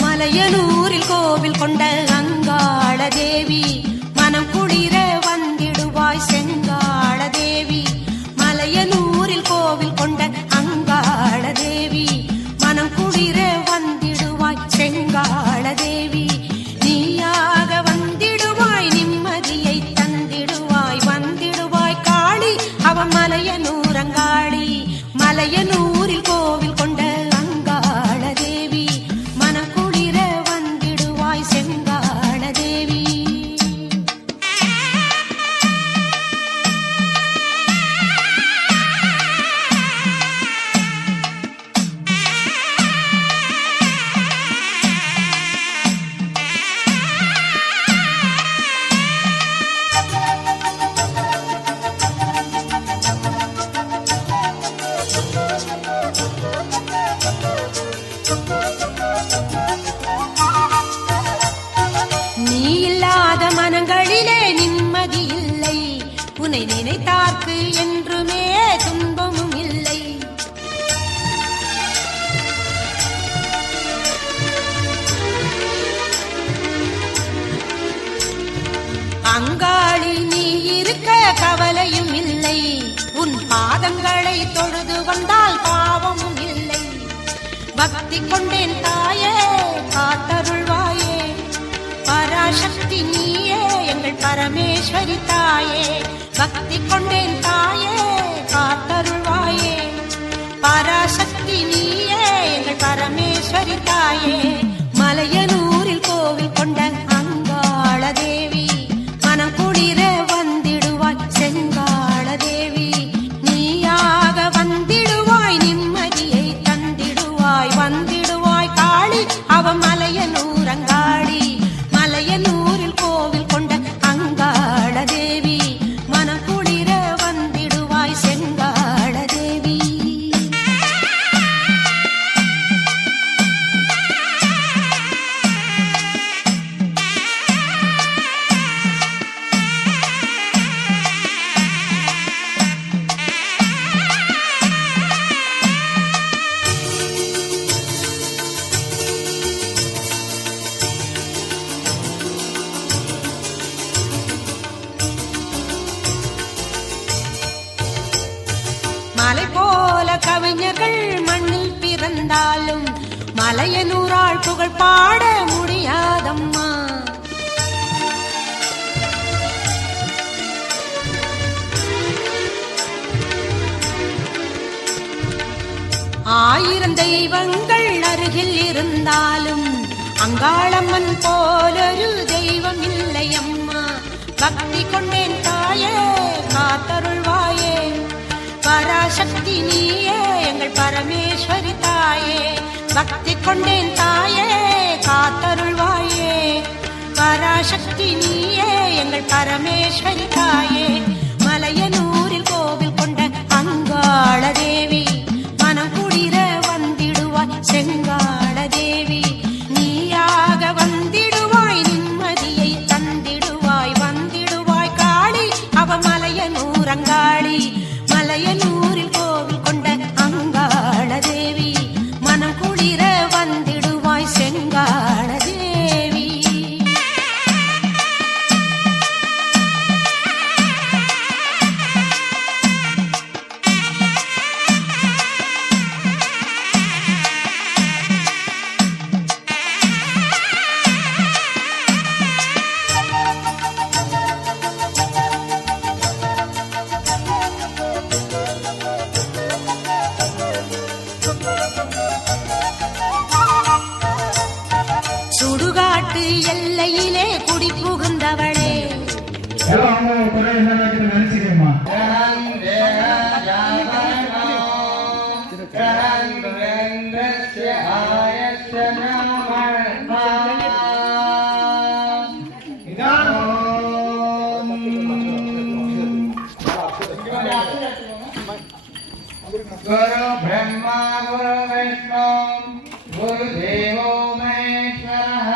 மலையனூரில் கோவில் கொண்ட அங்காள தேவி மனம் குளிர வந்திடுவாய் செங்காள தேவி. மலையனூரில் கோவில் கொண்ட அங்காள தேவி மனம் குளிர வந்திடுவாய் செங்காள தேவி. நீயாக வந்திடுவாய் நிம்மதியை தந்திடுவாய் வந்திடுவாய் காளி அவன் மலையனூரங்காளி. மலையனூரில் கோவில் கொண்ட அங்காள தேவி மனம் குளிர வந்திடுவாய் செங்காள தேவி. அடியார்க்கு என்றுமே துன்பமும் இல்லை. அங்காளி நீ இருக்க கவலையும் இல்லை. உன் பாதங்களை தொழுது வந்தால் பாவமும் இல்லை. பக்தி கொண்டேன் தாயே காத்தருள்வாயே. பராசக்தி நீயே எங்கள் பரமேஸ்வரி தாயே. பக்தி கொண்டேன் தாயே காத்தருள்வாயே. பராசக்தி நீயே எங்கள் பரமேஸ்வரி தாயே. மலையனூரில் கோவில் கொண்ட அங்காள தேவி மனம் குளிர வந்திடுவாய் செங்காள தேவி. நீயாக வந்திடுவாய் நிம்மதியை தந்திடுவாய். வந்திடுவாய் காளி அவ மலையனூர் அங்காளி. மலையனூரில் கோவில் கொண்ட அங்காள தேவி மனம் குளிர வந்திடுவாய் செங்காள தேவி. மலை போல கவிஞர்கள் மண்ணில் பிறந்தாலும் மலையனூராள் புகழ் பாட முடியாதம்மா. ஆயிரம் தெய்வங்கள் அருகில் இருந்தாலும் அங்காளம்மன் போலொரு தெய்வம் இல்லை அம்மா. பக்தி கொண்டேன் தாயே காத்தருள்வாயே. பராசக்தி நீயே எங்கள் பரமேஸ்வரி தாயே. பக்தி கொண்டேன் தாயே காத்தருள்வாயே. பராசக்தி நீயே எங்கள் பரமேஸ்வரி தாயே. மலையனூரில் கோவில் கொண்ட அங்காள தேவி மனம் குளிர வந்திடுவாய் செங்காள தேவி. நீயாக வந்திடுவாய் நிம்மதியை தந்திடுவாய். வந்திடுவாய் காளி அவ மலையனூர் அங்காளி. மலையனூரில் கோவில் கொண்ட அங்காள தேவி மனம் குளிர வந்திடுவாய் செங்காள தேவி. சுடுகாட்டு எல்லையிலே குடி புகுந்தவளே. गुरु ब्रह्मा गुरु विष्णु गुरुदेवो महेश्वरः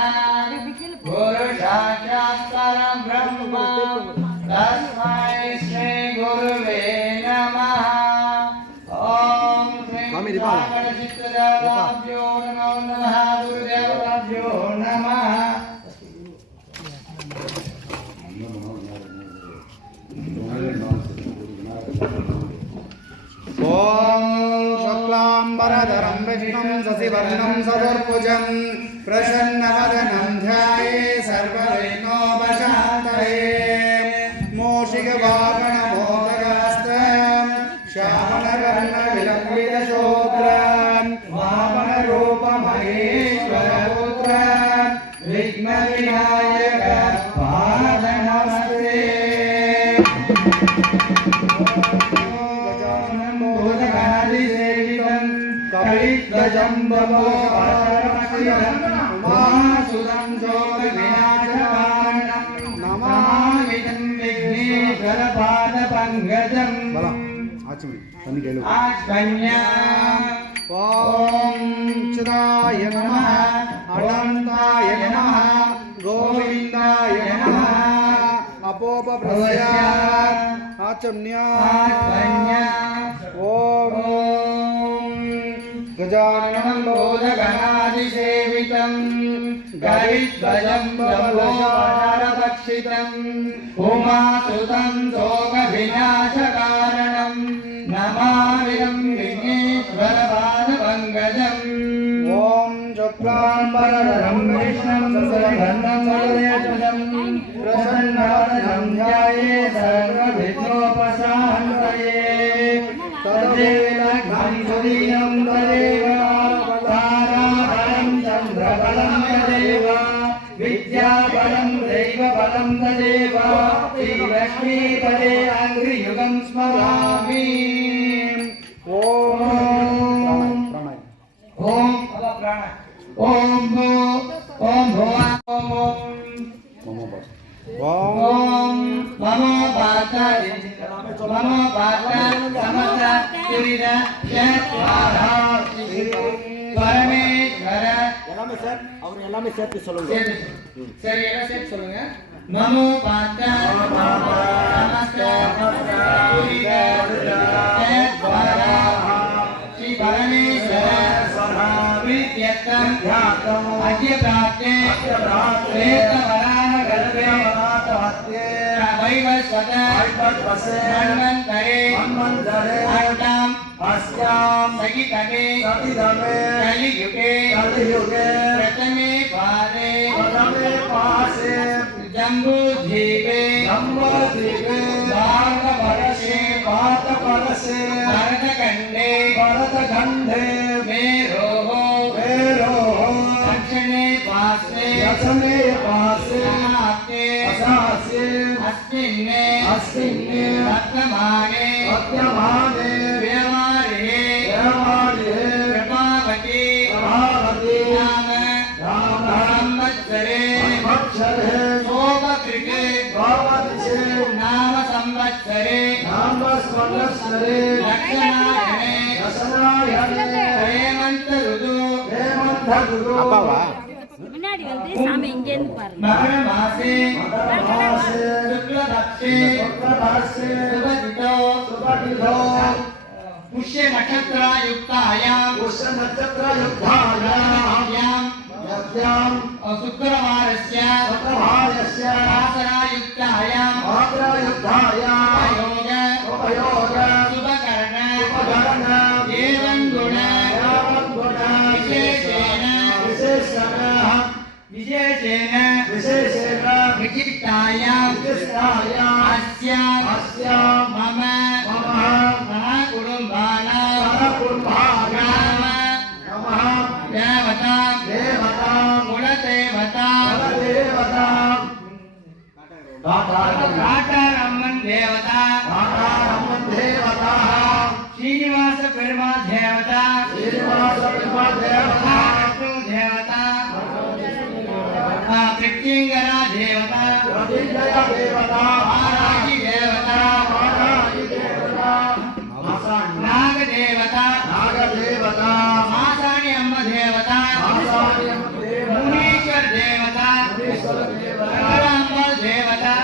गुरु साक्षात् परब्रह्म तस्मै श्री गुरुवे नमः। ओम श्री चित्तदेवाभ्यो नमो नमः। गुरुदेवताभ्यो नमः। ओम शुक्लांबरधरं विष्णुं शशिवर्णं चतुर्भुजं प्रसन्नवदनं ध्यायेत् सर्वविघ्नोपशान्तये। मूषिकवाहनमोदगास्तं श्यामलवर्णविलम्बितशोत्रं वामनरूपमहेश्वरपुत्रं विघ्नविनायक पादनमस्ते। उमासुतं ज्योतिर्विनाशकारणं नमामि तं विघ्नेश्वरपादपङ्कजं। ॐ चिदाय नमः अनन्ताय नमः गोविन्दाय नमः अपोपप्रस्यात् आचम्न्यात् ॐ गजाननं बोधगणादिसेवितं गरिध्वजं बलशारभक्षितं उमासुतं शोकविनाशकारणं नमामिदं विघ्नेश्वरपादपङ्कजम् ॐ शुक्लाम्बरधरं विष्णुं शशिवर्णं चतुर्भुजं प्रसन्नवदनं ध्यायेत् सर्वविघ्नोपशान्तये तदेव लग्नं तदेव ताराबलं चन्द्रबलं तदेव विद्याबलं दैवबलं तदेव श्रीलक्ष्मीपदे अङ्घ्रियुगं स्मरामि எல்லாமே சேர்த்து சொல்லுங்க. சரி எல்லாம் சேர்த்து சொல்லுங்க. நமோ பாத்தா நமஸ்தே ஸ்ரீ பரமேஸ்வர வித்யத்தம் அத்ய பிராப்தே வேதவரான கல்பே வைவஸ்வத மன்வந்தரே அஷ்டாம் अस्याम सगितमे कलियुगे प्रथमे पादे जम्बूद्वीपे भारतवर्षे भरतखण्डे मेरोः दक्षिणे पार्श्वे अस्मिन् वर्तमाने प्रभावती नाम संवत्सरे शोभकृते नाम संवत्सरे लक्षणायने हेमन्त ऋतु முன்னாடி வந்து சாமி இங்க இருந்து பாருங்க. मकर मासे शुक्लपक्षे सुभदितो पुष्य नक्षत्रायुक्तायां शुक्रवारस्य आसनायुक्तायां उपयोग शुभकर्ण एवं गुण विशेषेण विचित्तायां अस्यां मम कुटुम्बानां देवता कुलदेवता काटारम्मन् देवता श्रीनिवास पेरुमा देवता देवता प्रत्यंगरा देवता महाराजी देवता नाग देवता मासाणी अम्म देवता मुनीश्वर देवता अम्बल देवता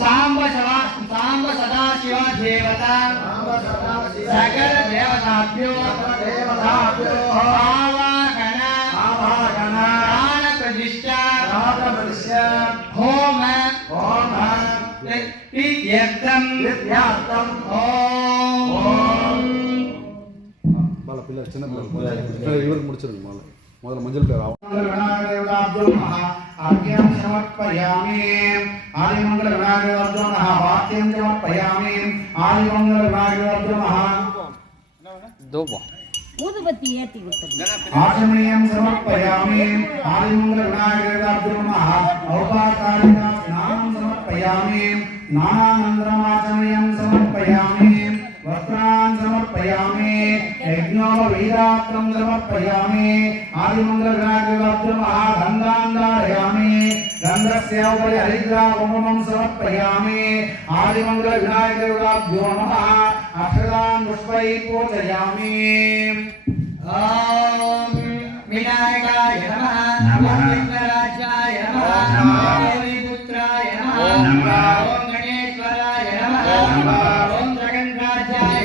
सांब सदाशिव देवता सकल देवताभ्यो प्राण प्रतिष्ठा होम प्रीत्यर्थम ओम மாலை பிள்ளை சின்ன பிள்ளை இவருக்கு முடிச்சிருங்க மாலை முதல்ல மஞ்சள் பேர் ஆகும் आज्ञां समर्पयामि आदिमंगल विनायकाभ्यो नमः वाक्यं समर्पयामि आदिमंगल विनायकाभ्यो नमः ஊதுபத்தி ஏத்தி கொடுத்துருங்க. आचमनीयं समर्पयामि आदिमंगल विनायकाभ्यो नमः औपाचारिका स्नानं समर्पयामि नानानन्दमाचमनीयं समर्पयामि वस्त्रान् समर्पयामि यज्ञोपवीतात्रं समर्पयामि आदिमंगल विनायकाभ्यो नमः गन्धान् धारयामि गन्धस्य उपरि हरिद्राकुङ्कुमं समर्पयामि आदिमंगल विनायकाभ्यो नमः अक्षतान् पुष्पैः पूजयामि ओम विनायकाय नमः नमः विघ्नराजाय नमः देवीपुत्राय नमः ओम गणेश्वराय नमः ओम जगन्नाथाय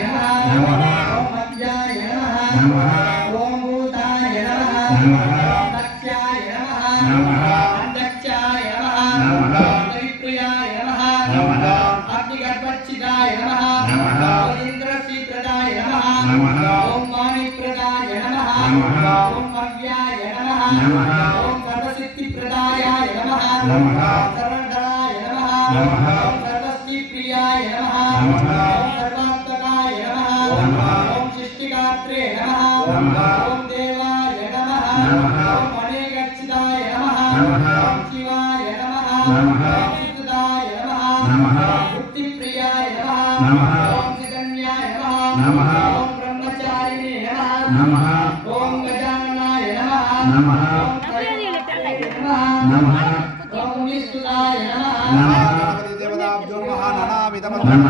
नमः ओम अव्याय नमः ओम भूताय नमः दक्षाय नमः अध्यक्षाय नमः त्रिप्रियाय नमः अग्निगर्भच्छिदाय नमः इंद्रशीप्रदाय नमः ओम वाणीप्रदाय नमः ओम अव्याय नमः ओम सर्वसिद्धिप्रदायाय नमः सर्वधराय नमः ओम सर्वसिद्धिप्रियाय नमः ओम सर्वात्मकाय नमः ओम सृष्टिगात्रे नमः ओम देवाय नमः ओम अनेकच्छिदाय नमः ओम शिवाय नमः ओम सिद्धाय नमः बुद्धिप्रियाय नमः ओम सिद्धन्याय नमः ओम ब्रह्मचारिणे नमः ओम गजाननाय नमः ओम त्रैलोक्याय नमः ओम विष्णुदाय नमः देवताभ्यो नमः नानाविधमन्त्रः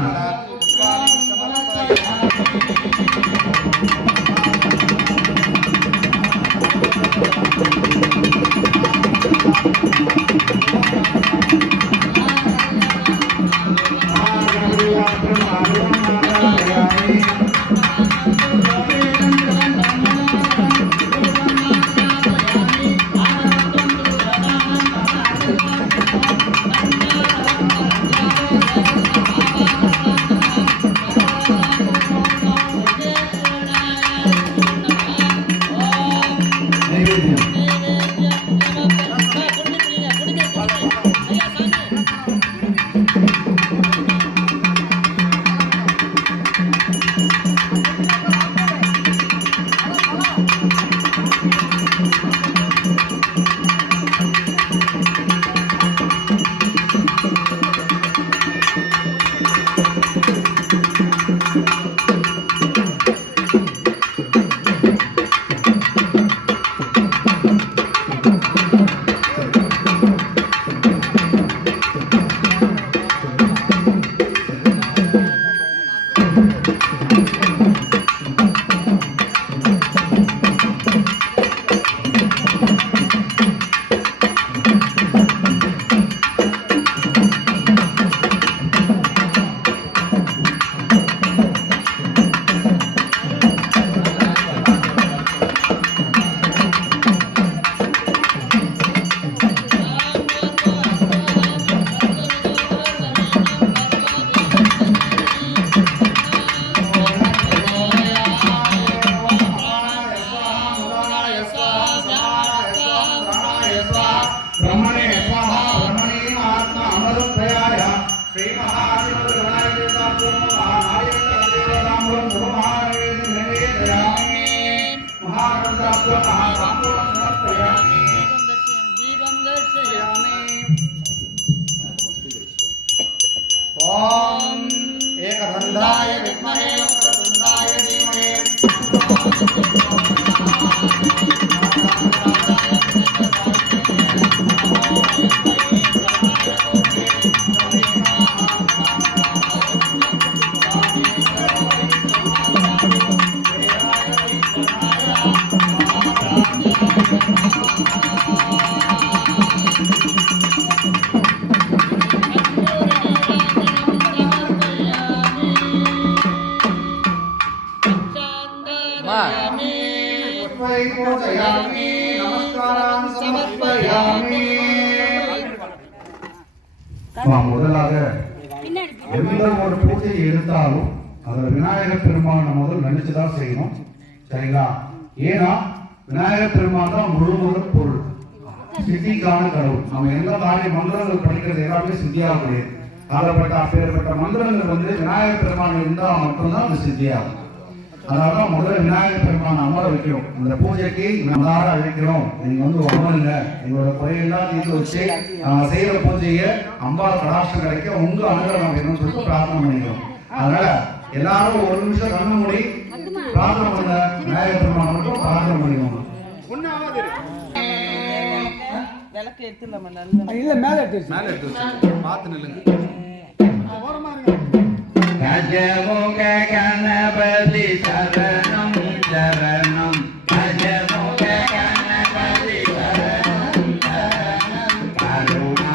एकदन्ताय विद्महे वक्रतुण्डाय धीमहि முதலாக எந்த ஒரு பூஜையை எடுத்தாலும் அதில் விநாயகர் பெருமானை முதல் நினைச்சுதான் செய்யணும். சரிங்களா? ஏன்னா விநாயகர் பெருமான் தான் முழு பொருள், சித்திக்கான கடவுள். நம்ம எந்த காரிய மந்திரங்கள் படிக்கிறது எல்லாமே சித்தியாக முடியாது. ஆகப்பட்ட அப்பேற்பட்ட மந்திரங்கள் விநாயகர் பெருமான் இருந்தால் மட்டும்தான் அது சித்தியாகும். அதனால முதல்ல விநாயகர் பெருமான் அமர வைக்கிறோம். இந்த பூஜைக்கு நம்ம அழைக்கிறோம், நீங்க அமருங்க, எங்களோட குறையெல்லாம் தீர்த்து வச்சு செய்யற பூஜையை அம்பாள் கடாட்சம் கிடைக்க உங்க அனுகிரகம் வேணும்னு சொல்லிட்டு பிரார்த்தனை பண்ணிக்கிறோம். அதனால எல்லாரும் ஒரு நிமிஷம் கண்ணு மூடி பிரார்த்தனை பண்ணுங்க. விநாயகர் பெருமான் மட்டும் பிரார்த்தனை பண்ணிக்கோங்க. இல்ல மேல எடுத்து பார்த்து நில்லுங்க. கஜமுக கணபதி சரணம் சரணம், கஜமுக கணபதி சரணம் சரணம், கருண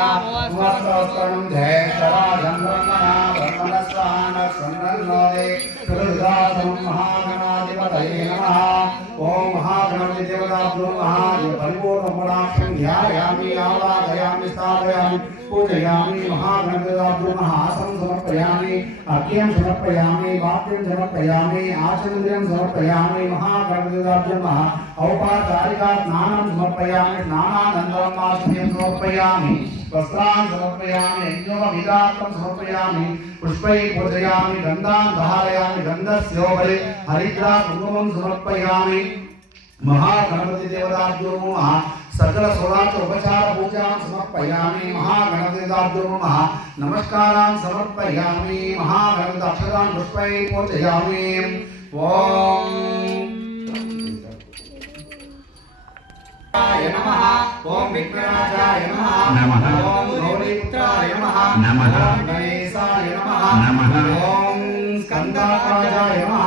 उमास्तवस्तवं जयेश्वराजं ब्रह्मणा ब्रह्मणस्वान् सन्नन्नोदे कृतदासं महागणाधिपतये नमः। ओम महागणपति देवताभ्यो नमः। परिपूर्णगुणाक्षं ध्यायामि आवाहयामि स्थापयामि पूजयामि। महागणपतिभ्यो नमः। आसनं समर्पयामि, अर्घ्यं समर्पयामि, वाद्यं समर्पयामि, आचमनीयं समर्पयामि। महागणपतिभ्यो नमः। औपचारिका स्नानं समर्पयामि, स्नानानन्तरं आचमनीयं समर्पयामि, वस्त्रान् समर्पयामि, यज्ञोपवीतार्थं समर्पयामि, पुष्पैः पूजयामि, गन्धां धारयामि, गन्धस्योपरि हरिद्रा कुङ्कुमं समर्पयामि। महागणपति देवताभ्यो नमः। सकल सोलाच उपचार पूजां समर्पयामि। महागणपतिभ्यो नमः। नमस्कारान् समर्पयामि। महागणपति अक्षतान् पुष्पैः पूजयामि। ओम नमः। ओम विघ्नराजाय नमः। ओम गौरीपुत्राय नमः। ओम गणेशाय नमः। ओम स्कंदाकाराय नमः।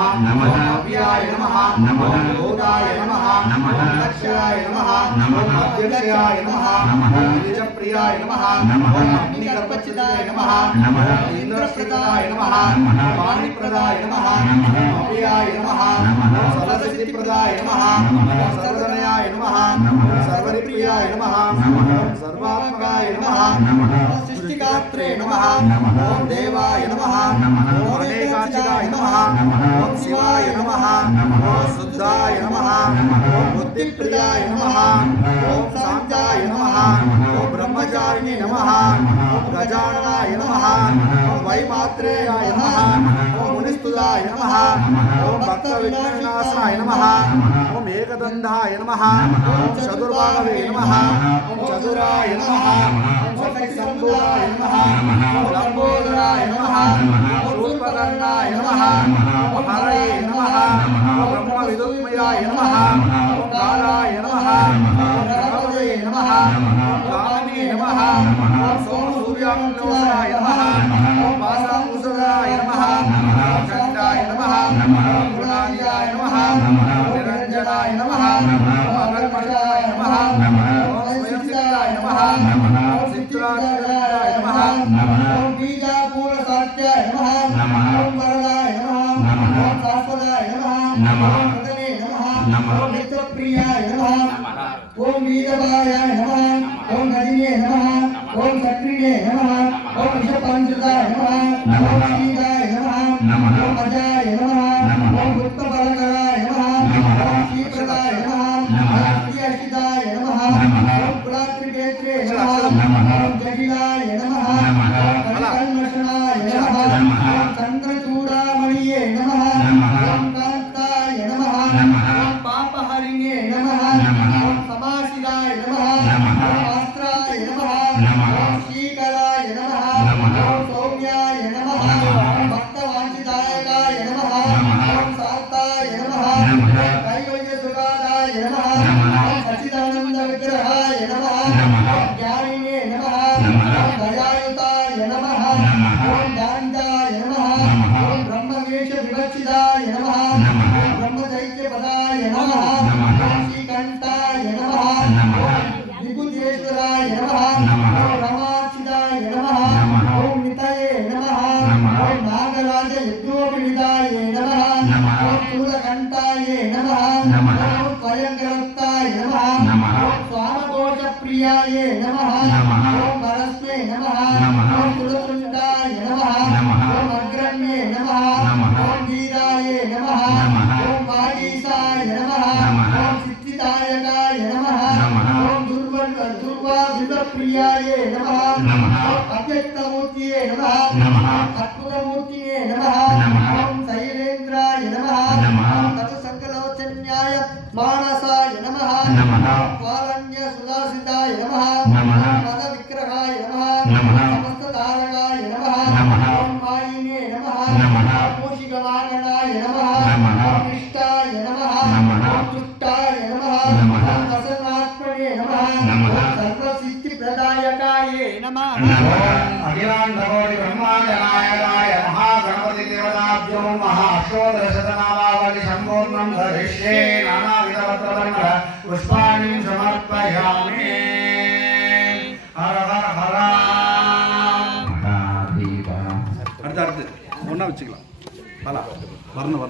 अव्याय नमः। ओम भूताय नमः। ओम दक्षाय नमः। ओम अध्यक्षाय नमः। ओम निजप्रियाय नमः। ओम अग्निगर्भचिदाय नमः। ओम इंद्रप्रदाय नमः। ओम वाणीप्रदाय नमः। ओम अव्याय नमः। ओम सरस्वतीप्रदाय नमः। ओम सर्वधनयाय नमः। सर्वप्रियाय नमः। ओम सर्वात्मकाय नमः। ओम सृष्टिकर्त्रे नमः। ओम देवाय नमः। ओम अनेकाक्षराय नमः। ओम शिवाय नमः। ओम शुद्धाय नमः। ओम बुद्धिप्रदाय नमः। ओम शांताय नमः। ओम ब्रह्मचारिणे नमः। ओम गजाननाय नमः। ओम वैमात्रेयाय नमः। ओम मुनिस्तुताय नमः। ओम भक्तविघ्नविनाशाय नमः। ओम एकदन्धाय नमः। ओम चतुर्बाहवे नमः। ओम चतुराय नमः। ओम शक्तिसम्भूताय नमः। ओम लंबोदराय नमः। ओम रूपकर्णाय नमः। ओम हरये नमः। ओम ब्रह्मविदुत्मयाय नमः। ओम कालाय नमः। ओम गणपतये नमः। ओम कामने नमः। ओम सोमसूर्यालोचनाय नमः। ओम वासामुसराय नमः। ओम चण्डाय नमः। ओम गुणाधियाय नमः। ओम निरञ्जनाय नमः। ओम अगर्भजाय नमः। ओम स्वयंसिद्धाय नमः। ओम सिद्धिराजाय नमः। ओम बीजापूरसात्याय नमः। ओम वरदाय नमः। ओम शाश्वताय नमः। ओम प्रदने नमः। ओम नित्यप्रियाय नमः। ओम वीरभायाय नमः। ओम गदिने नमः। ओम सक्रिणे नमः। ओम विषपांचुताय नमः। ओम श्रीदाय नमः। ओम अजाय नमः। ओम गुप्तबलकराय नमः। ओम श्रीप्रदाय नमः। ओम श्रीअर्चिताय नमः। ओम कुलात्रिकेत्रे नमः। ओम जटिलाय नमः। ओम कलिकल्मषणाय नमः। ओम चन्द्रचूडामणिये नमः। ओम कान्ताय नमः। ओम पापहरिणे नमः। ओम समासिदाय नमः। ओम अस्त्राय नमः। ओम शीकराय नमः। ओम सौम्याय नमः। ओम भक्तवांछिदायकाय नमः। ओम शान्ताय नमः। ओम कैवल्यसुखाय नमः। ओम सच्चिदानन्द विग्रहाय नमः। ओम ज्ञानिने नमः। ओम दयायुताय नमः। ओम दान्ताय नमः। ओम ब्रह्मवेश विवक्षिताय नमः। ओम ब्रह्मचैत्यपदाय नमः। ओम श्रीकण्ठाय नमः। ओम विभुतेश्वराय नमः। ओम रमार्चिताय नमः। ओम नितये नमः। ओम नागराज यज्ञोपवीताय नमः। ओम शूलकण्ठाय नमः। ओम स्वयंकरत्ताय नमः। ओम स्वामकोशप्रियाय नमः। ओम परस्मे नमः। ओम तुलतुण्डाय नमः। ओम अग्रण्ये नमः। ओम वीराय नमः। ओम वागीशाय नमः। ओम सिद्धिदायकाय नमः। ओम दुर्वादिप्रियाय नमः। ओम अव्यक्तमूर्तिये नमः। अद्भुतमूर्तिये नमः। ओम शैलेन्द्राय नमः। ओम तदुसंकलोचन्याय मानसाय नमः। स्वालन्य सुदासिताय नमः। मदविग्रहाय नमः। समस्तधारकाय नमः। ओम वायिने नमः। ओम मूषिकवाहनाय नमः। ओम निष्ठाय नमः। ओम तुष्टाय नमः। ओम वसनात्मने नमः। ओम सर्वसिद्धिप्रदायकाय नमः। ओम अखिलांडकोटि ब्रह्मांडनायकाय महागणपति देवताभ्यो नमः। अष्टोदशशतनामावलि संपूर्णं धरिष्ये। नानाविधवस्त्रवर्णः पुष्पाणि समर्पयामि। हर हर हर வேணா வச்சுக்கலாம். பாலா வரணும்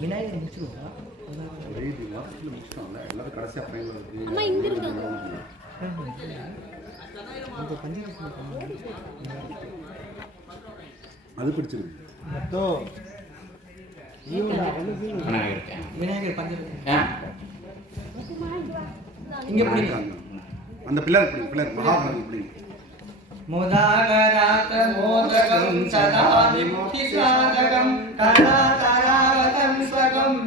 விநாயகர் முடிச்சுருவோம். எல்லாரும் கடைசியாக ஃபைனல் இருக்கு. அம்மா இங்க இருக்காங்க. அது பிடிச்சிருக்கு. விநாயகர் பஞ்சம் இங்க பிடிங்க. அந்த பிள்ளை பிள்ளையார் மகாபலி பிடிங்க. மோதாகராக மோதகம் சதா விமுக்தி சாதகம் தரா தராவதம் ஸ்வகம்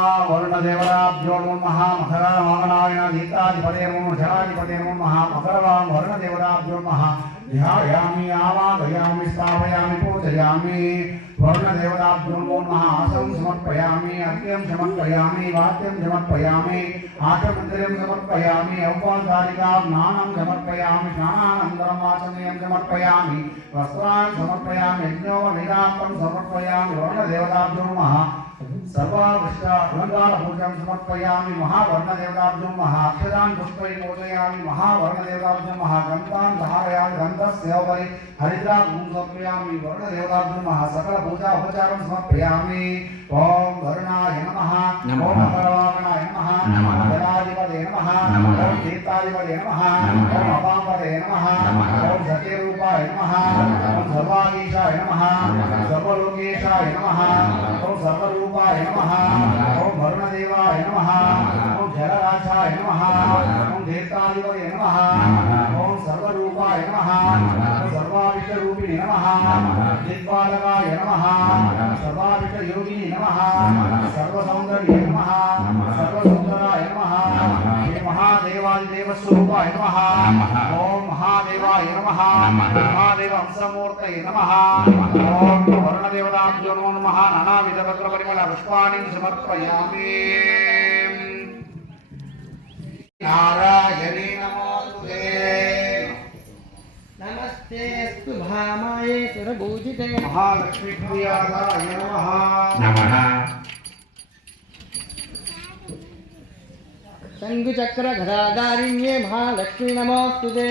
महावर्णदेवताभ्यो नमः मकरवाहनाय दीताधिपतये नमः जलाधिपतये नमः मकरवर्णदेवताभ्यो नमः ध्यायामि आवाहयामि स्थापयामि पूजयामि वर्णदेवताभ्यो नमः आसनं समर्पयामि अर्घ्यं समर्पयामि वाद्यं समर्पयामि आचमन्दिरं समर्पयामि औपचारिकां स्नानं समर्पयामि स्नानानन्तरं वाचनीयं समर्पयामि वस्त्रान् समर्पयामि यज्ञोपवीतार्थं समर्पयामि वर्णदेवताभ्यो नमः सर्वाभीष्टालङ्कारपूजां समर्पयामि महावर्णदेवताभ्यो नमः अक्षरान् पुष्पैः पूजयामि महावर्णदेवताभ्यो नमः गन्धान् धारयामि गन्धस्य उपरि हरिद्रां समर्पयामि वर्णदेवताभ्यो नमः सकलपूजा उपचारं समर्पयामि ॐ वरुणाय नमः ॐ मकरवाहनाय नमः जलाधिपतये नमः ॐ तीर्थाधिपतये नमः ॐ अपापतये नमः ॐ सत्यरूपाय नमः ॐ सर्वाधीशाय नमः सर्वलोकेशाय नमः ॐ सर्वरूपाय नमः ॐ वरुणदेवाय नमः ॐ जलराजाय नमः ॐ तीर्थाधिपतये नमः ॐ सर्वरूपाय नमः ॐ सर्वाविष्टरूपिणे नमः दिक्पालकाय नमः सर्वाविष्टयोगिने नमः सर्वसौन्दर्ये नमः सर्वसुन्दराय नमः श्री महादेवादिदेवस्वरूपाय नमः ॐ महादेवाय नमः महादेव हंसमूर्तये नमः ॐ वरुणदेवताभ्यो नमः नानाविधपत्रपरिमल पुष्पाणि समर्पयामि नारायणे नमोस्तुते नमस्तेस्तु भामाये सुरपूजिते महालक्ष्मी प्रियाय नमः नमः शंखचक्र गदाधारिण्ये महालक्ष्मी नमोस्तुते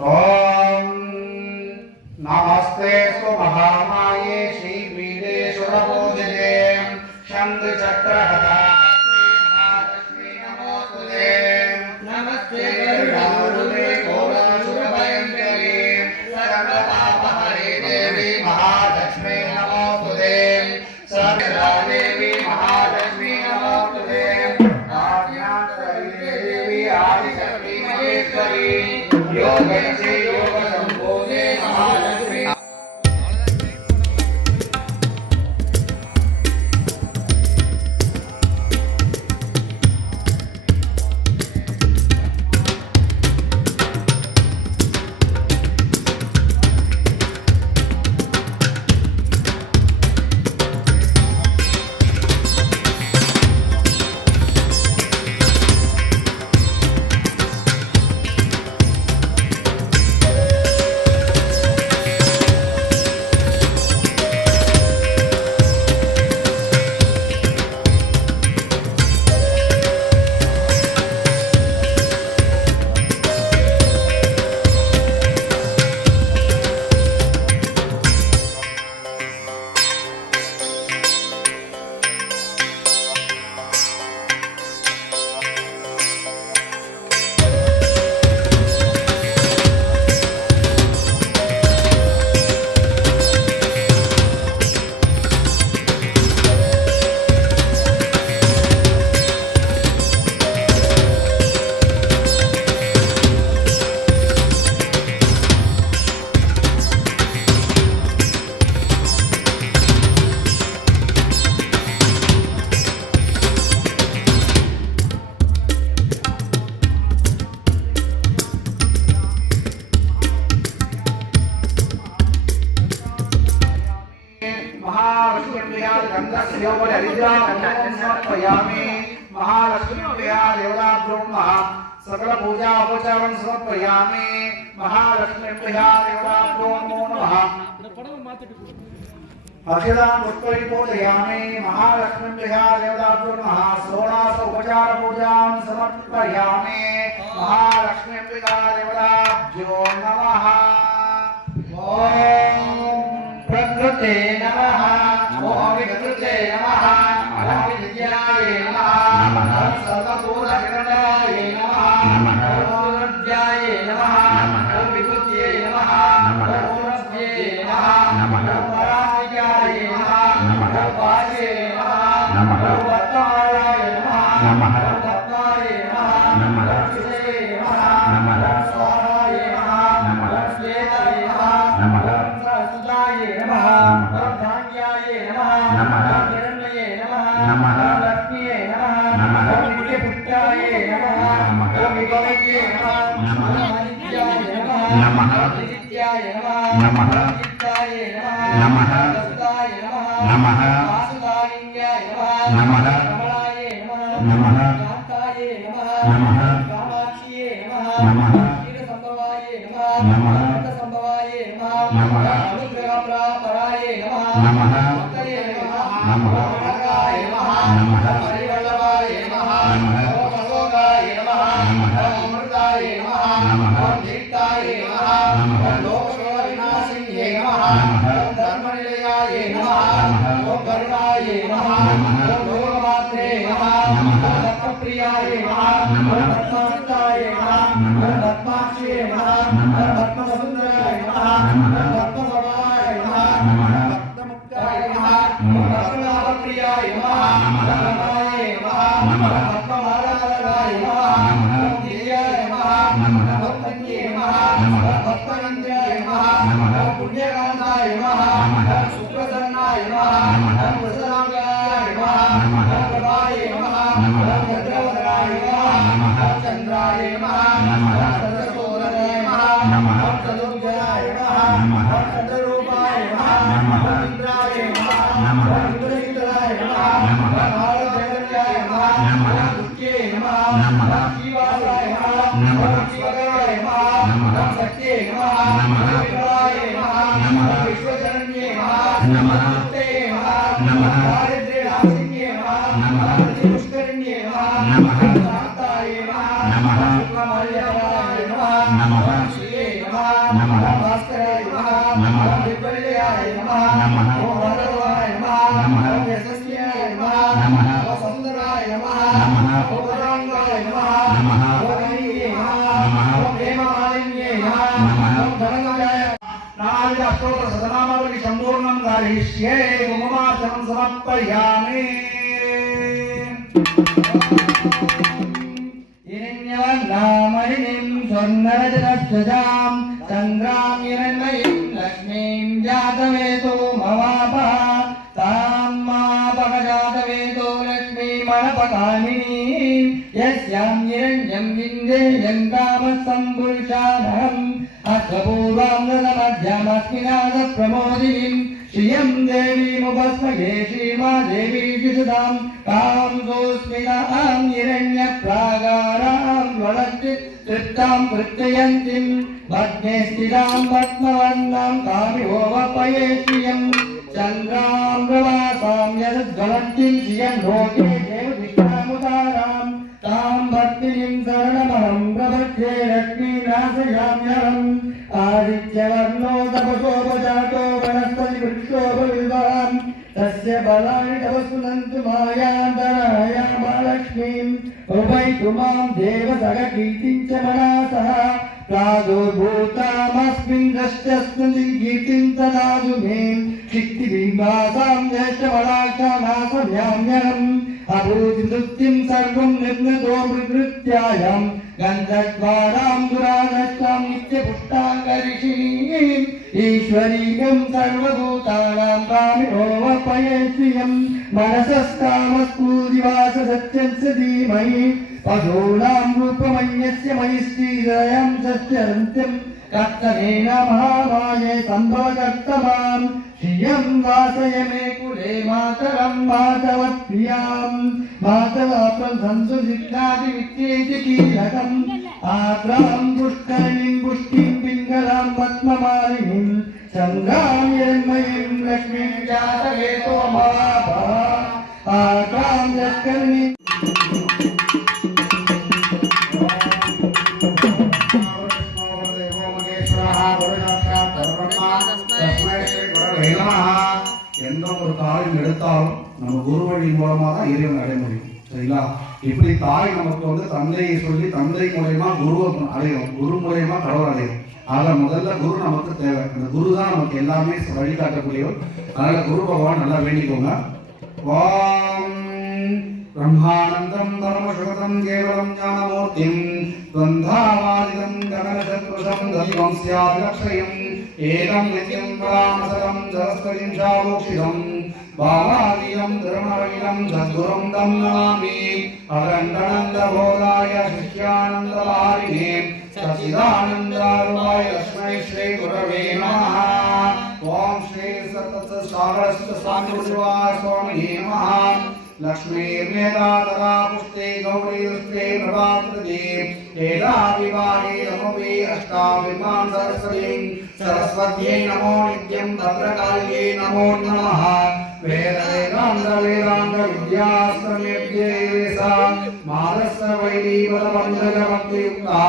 ॐ नमस्ते महामाये श्रीपीठेश्वरपूजिते शंखचक्रगदाधरे महालक्ष्मी नमोस्तुते नमस्ते गरुडारूढे घोरासुरभयङ्करी सर्वपापहरे देवी महालक्ष्मी नमोस्तुते सर्वदा देवी महालक्ष्मी नमोस्तुते आज्ञाकरी देवी आदिशक्ति महेश्वरी योगेशे योग संभोगे स्कन्दस्योपरि हरिद्रां समर्पयामि महालक्ष्मीप्रिया देवताभ्यो नमः सकल पूजा उपचारं समर्पयामि महालक्ष्मीप्रिया देवताभ्यो नमो नमः अखिलां पुष्पैपोदयामि महालक्ष्मीप्रिया देवताभ्यो नमः षोडश उपचार पूजां समर्पयामि महालक्ष्मीप्रिया देवताभ्यो नमः प्रकृते नमः ओम विकृते नमः ओम विद्याय नमः सर्वभूतहिरणाय नमः ओम विद्याय नमः ओम विकृत्ये नमः ओम रस्ये नमः ओम पराज्याय नमः ओम वाये नमः ओम वत्ताय नमः ओम वत्ताय नमः ओम विजये नमः स्वाहाय नमः श्वेताय नमः नमः धान्याय नमः हिरण्ये नमः लक्ष्मीये नमः नित्यपुत्राय नमः विभवये नमः नित्याय नमः नित्याय नमः चित्ताय नमः दस्ताय नमः वासुदालिन्याय नमः कमलाय नमः कान्ताय नमः कामाक्षिये नमः क्षीरसम्भवाय नमः संभवाय नमः अनुग्रहप्रापराय नमः भक्तये नमः नागाय नमः हरिवल्लभाय नमः अशोकाय नमः अमृताय नमः दीप्ताय नमः लोकशोकविनाशिन्ये नमः धर्मनिलयाय नमः करुणाय नमः लोकमात्रे नमः दत्तप्रियाय नमः दत्ताय नमः दत्ताक्षे नमः दत्तसुन्दराय नमः दत्तसभाय नमः दत्तमुक्ताय नमः दत्तनाभप्रियाय नमः दत्तनाय नमः दत्तमाराधनाय नमः दिव्याय नमः दत्तन्ये नमः दत्तनन्द्राय नमः पुण्यकान्ताय नमः सुप्रसन्नाय नमः प्रसन्नाय नमः प्रभाय नमः चन्द्रवदनाय नमः चन्द्राय नमः चन्द्रशोधनाय नमः चतुर्भुजाय नमः चन्द्ररूपाय नमः इंद्राय नमः इंद्रहिताय नमः कालभैरवाय नमः दुर्गे नमः शिवाय नमः शिवगाय नमः सत्ये नमः विग्रहाय नमः विश्वशरण्ये नमः नमः दारिद्र्यनाशिन्ये नमः प्रतिपुष्करिण्ये नमः शान्ताय नमः शुक्लमल्यवाय नमः श्रिये नमः भास्कराय नमः विपर्याय नमः वरदाय नमः यशस्वियाय नमः वसुन्धराय नमः वरांगाय नमः वरण्ये नमः प्रेममालिन्ये नमः धनंजयाय नारद अष्टोत्तर शतनामावली संपूर्णं गायिष्ये ममार्चनं समर्पयामि हिरण्यवर्णामणिं स्वर्णरजतस्वजां चन्द्रां हिरण्मयीं लक्ष्मीं जातवेदो ममापः तां मापः जातवेदो लक्ष्मीमणपकामिनीं यस्यां हिरण्यं विन्देयं कामसम्पुरुषानहम् अश्वपूर्वां ददमध्यमस्मिनादप्रमोदिनीं श्रियं देवीमुपस्मये श्रीमादेवी शिशुदां तां सोऽस्मिनां हिरण्यप्रागारां वदन्ति तृप्तां कृत्ययन्तीं भग्ने स्थितां पद्मवर्णां कामिहोवपये श्रियं चन्द्रां प्रवासां यद्ज्वलन्तीं श्रियं लोके देवदिष्टामुदारां तां भक्तिं शरणमहं प्रपद्ये लक्ष्मीनाशयाम्यहम् आदित्यवर्णो तपसोपजातो वनस्पतिवृक्षोपविद्वान् तस्य बलानि तपस्सुनन्तु मायान्तराया महालक्ष्मीम् उपैतु मां देवसखकीर्तिं च मनसः प्रादुर्भूतामस्मिन् दृष्टस्मिन् कीर्तिं तदातु मे क्षितिबिम्बासां ज्येष्ठबलाक्षानासम्याम्यहम् अभूतिनृत्यं सर्वं निर्णतो मृगृत्यायां गन्धद्वारां दुरादष्टां नित्यपुष्टाकर्षिणीम् ईश्वरीयं सर्वभूतानां कामिनोपये श्रियं मनसस्कामस्फूर्तिवास सत्यं च धीमहि पशूनां रूपमन्यस्य मयि श्रीदयं सत्यन्त्यं कर्तनेन महामाये सम्भवकर्तमां श्रियं वासय मे कुले मातरं माधवप्रियां माधवाप्रं संसुसिद्धादिविद्येति कीलकम् आद्रां पुष्करिणीं पुष्टिं पिङ्गलां पद्ममालिनीं सङ्गां यन्मयीं लक्ष्मीं जातवेतो महाभव आद्रां यत्कर्णीं எந்த ஒரு காரியம் எடுத்தாலும் நம்ம குரு வழி மூலமா தான் இறைவன் அடைய முடியும். சரிங்களா? இப்படி தாய் நமக்கு தந்தையை சொல்லி தந்தை மூலயமா குருவை அடையும், குரு மூலயமா கடவுள் அடையும். ஆக முதல்ல குரு நமக்கு தேவை. அந்த குரு தான் நமக்கு எல்லாமே வழிகாட்டக்கூடியவர். அதனால குரு பகவான் நல்லா வேண்டிக்கோங்க. ஓம் ब्रह्मानन्दं परमशुद्धं केवलं ज्ञानमूर्तिं द्वन्द्वावादितं गगनशत्रुषं दत्वं स्यादिलक्षयम् एकं नित्यं परामसरं सरस्वतीं शावोक्षितं भावादियं धर्मरहितं सद्गुरुं तं नमामि अखण्डानन्दबोधाय शिष्यानन्दवारिणे सच्चिदानन्दारूपाय लक्ष्मै श्री गुरवे नमः ॐ श्री सत्सत्सागरस्थ स्वामिने नमः लक्ष्मीर्मेधातरा पुष्टे गौरीस्ते प्रभातृते एदा विवाहे नमोवे अष्टाविमां सरस्वतीं सरस्वत्यै नमो नित्यं भद्रकाल्यै नमो नमः वेदान्तविद्याश्रमेभ्ये सा मानस्य वैदीवदमण्डलभक्तियुक्ता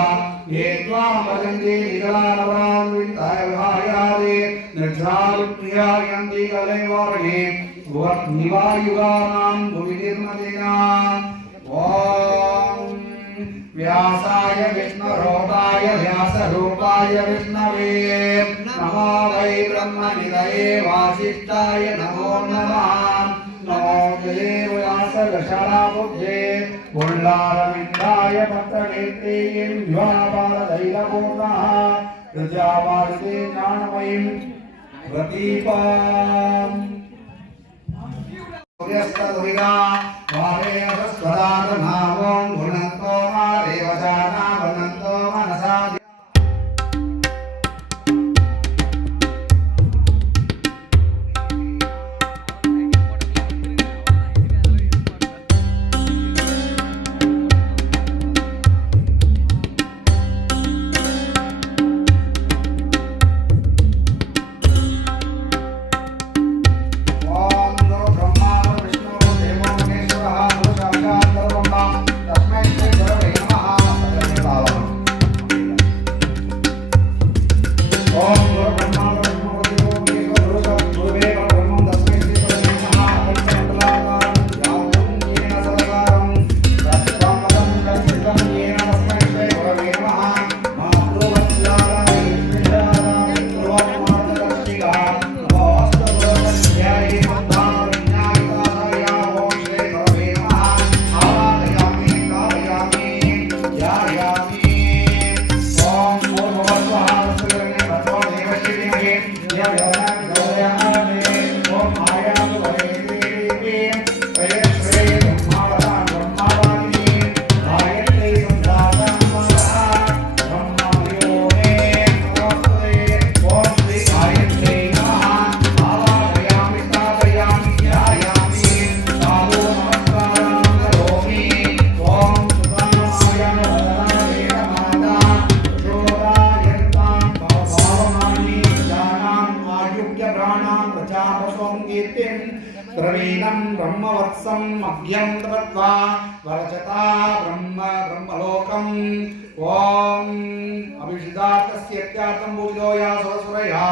ये त्वां भजन्ते निगलानवरां विहायादे निर्झालप्रियायन्ति कलैवारणे निवायुगानां भुविनिर्मदिना ॐ व्यासाय विष्णुरूपाय व्यासरूपाय विष्णवे नमो वै ब्रह्मनिधये वासिष्ठाय नमो नमः नमो देव व्यासदशाराबुद्धे पुल्लारविन्दाय भक्तनेत्रेयं ज्वालाबालदैलपूर्णः प्रजावार्ते ज्ञानमयीं प्रदीपाम् यस्तदुविगा वारेयस्वदातनावं गुणन्तो मादेवजाना वनन्तो मनसा ब्रह्मवत्सं मध्यं तत्वा वरचता ब्रह्मलोकम् ॐ अभिषिदार्थस्यत्यार्थं पूजो या सरस्वरया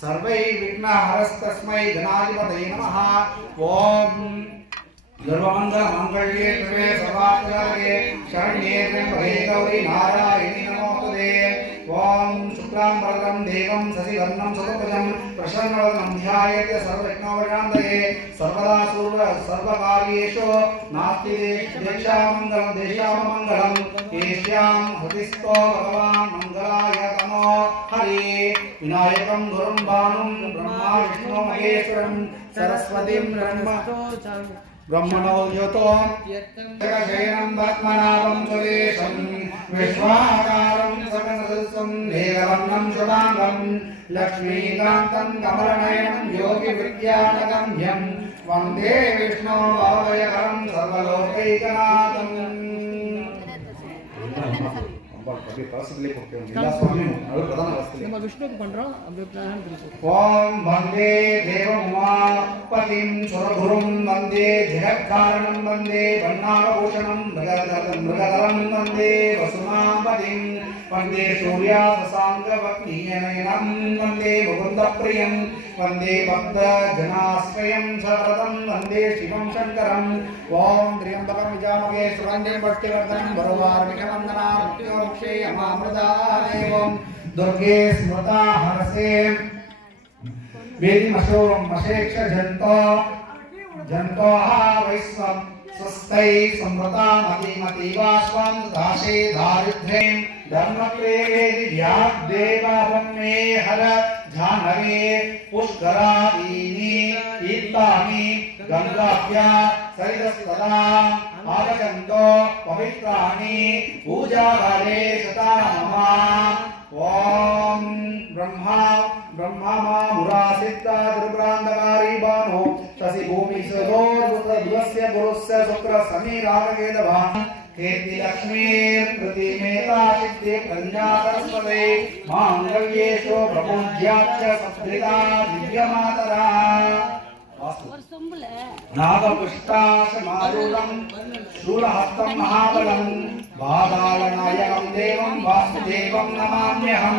सर्वै विघ्नहरस्तस्मै गणाधिपतये नमः ॐ सर्वमङ्गलमङ्गल्ये शिवे सर्वार्थसाधके शरण्ये त्र्यम्बके गौरी नारायणी नमोस्तुते ॐ शुक्लां वरदं देवं शशिवर्णं चतुर्भुजं प्रसन्नवदनं ध्यायेत् सर्वविघ्नोपशान्तये सर्वदा सर्वकार्येषु नास्ति देशाममङ्गलं येष्यां हृदिस्थो भगवान् मङ्गलाय तमो हरि विनायकं गुरुं भानुं ब्रह्मा विष्णु महेश्वरं सरस्वतीं ब्रह्म ब्रह्मणो यतो शयनं पद्मनाभं सुरेशं विश्वाकारं सकलसदस्सं देववर्णं शुभांगं लक्ष्मीकान्तं कमलनयनं योगिविद्यानगम्यं वन्दे विष्णो भावयकरं सर्वलोकैकनाथम् நம்ம விஷ்ணுக்கு பண்றோம் அப்படி பிளான் இருக்கு. ஓம் வந்தே தேவமுமாபதிம் சுரகுரும் வந்தே ஜெகத்காரணம் வந்தே வண்ணாரபூஷணம் மிருகதரம் வந்தே வசுமாபதிம் வந்தே சூர்யாசாங்கவக்னியனயனம் வந்தே முகுந்தப்பிரியம் வந்தே பக்த ஜனாஸ்ரயம் சரதம் வந்தே சிவம் சங்கரம் ஓம் திரியம்பகம் விஜாமகே சுகந்திரம் பஷ்டிவர்தனம் वरवार्मिकवन्दनार्योक्षेयमामृतादेवं दुर्गे स्मृता हरसे वेदिमशों मशेक्ष जन्तो वैश्वं स्वस्तै समृता मतिवाश्वं दाशे दारिद्र्यं धर्मप्रेवेदि व्यादेवाभं मे हर जानवे पुष्करादीनि तीर्थानि गंगाभ्या सरितस्तदा आगच्छन्तो पवित्राणि पूजाकाले सदा मम ओम ब्रह्मा मुरासिता दुर्ब्रांधकारी बानो शशि भूमि सदोर्वस्य गुरुस्य शुक्र शनि रागकेतवा कीर्ति लक्ष्मी प्रतिमेता सिद्धि प्रज्ञा सरस्वती मांगल्येषु प्रपूज्याच्च सत्रिता दिव्यमातरा ஒரு சொம்புல नागपुष्टाशमारूढं शूलहस्तं महाबलं बादालनायकं देवं वासुदेवं नमाम्यहं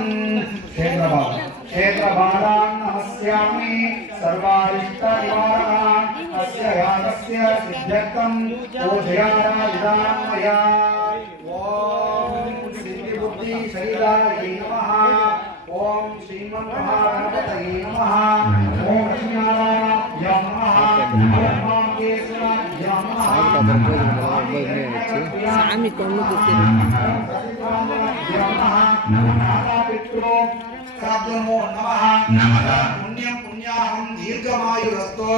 क्षेत्रबालान् नमस्यामि सर्वारिष्टनिवारणान् अस्य यागस्य सिद्ध्यर्थं पूजयाराधितान् मया ॐ सिद्धिबुद्धि शरीराय नमः ओम श्रीमन्महागणपतये नमः ओम लक्ष्मीनारायणाय नमः ओम केशवाय नमः சாமி கொண்டு குத்திரு नमो नमः पुण्यं पुण्याहं दीर्घमायुरस्तो